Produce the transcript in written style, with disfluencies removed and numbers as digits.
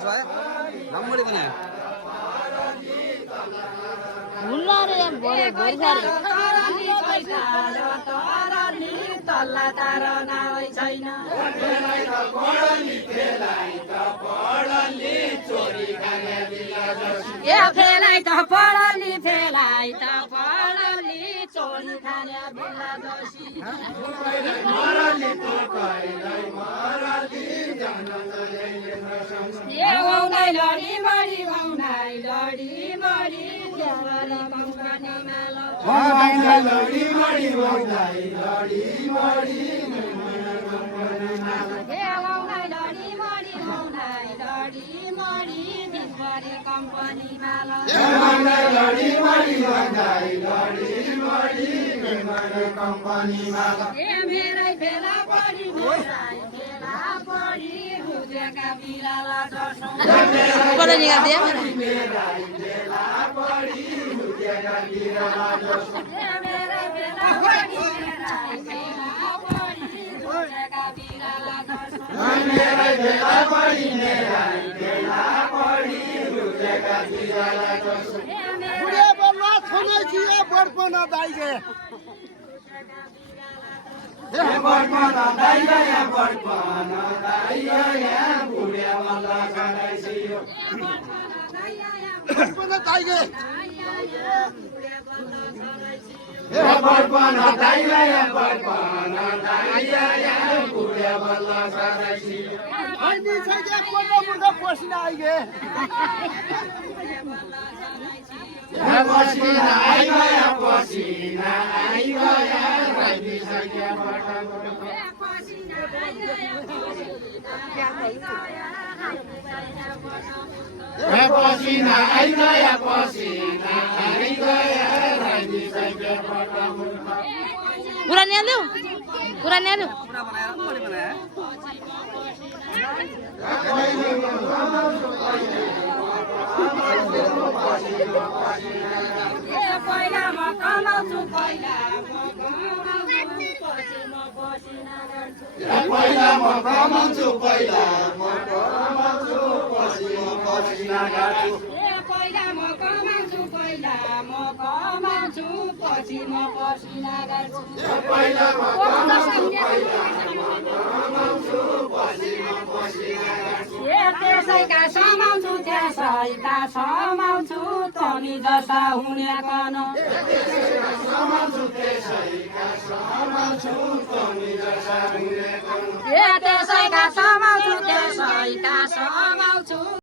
நம்மளுக்கு தானே உள்ளாரே போரே गोरखारे तल्ला तार नावै छैन ए फेलाइ त पढली फेलाइ त पढली चोरी खाने बिल्ला दोषी ए औनै लडी मडी औनै लडी मडी देवरी कम्पनीमा लडी मडी लडी मडी मेरै फेला परी फेला परी बुझेका बिराला जसो पढ निकाल्दिए मेरै फेला परी बुझेका बिराला जसो मेरै फेला परी फेला परी बुझेका बिराला जसो मेरै फेला परी बुझेका बिराला जसो बुढे बल्ला छोनै छिए बडपन दाइगे ए बडपन दाइगे या बडपन दाइगे या बुढे बल्ला छोनै छिए बडपन दाइगे ए बडपन दाइगे या बडपन दाइगे या बुढे बल्ला छोनै छिए अनि छैके कोन मुन्डा पसिना आइगे पसिना आइगयो पसिना आइगयो राइदी सके पसिना आइगयो पसिना आइगयो राइदी सके पूरा निकाल्दिउ पूरा निकाल्दिउ पुरा बनाएर बडी बनाए पहिला म कमाउँछु पहिला म कमाउँछु पछि म पसिना गर्छु पहिला म कमाउँछु पहिला म कमाउँछु पछि म पसिना गर्छु पहिला म कमाउँछु पहिला म कमाउँछु पछि म पसिना गर्छु पहिला म कमाउँछु पहिला म कमाउँछु पछि म पसिना गर्छु त्यसैका समाउँछु त्यसैका समाउँछु तनी जसा हुने कन समाउँछु त्यसैका समाउँछु तनी जसा हुने कन त्यसैका समाउँछु त्यसैका समाउँछु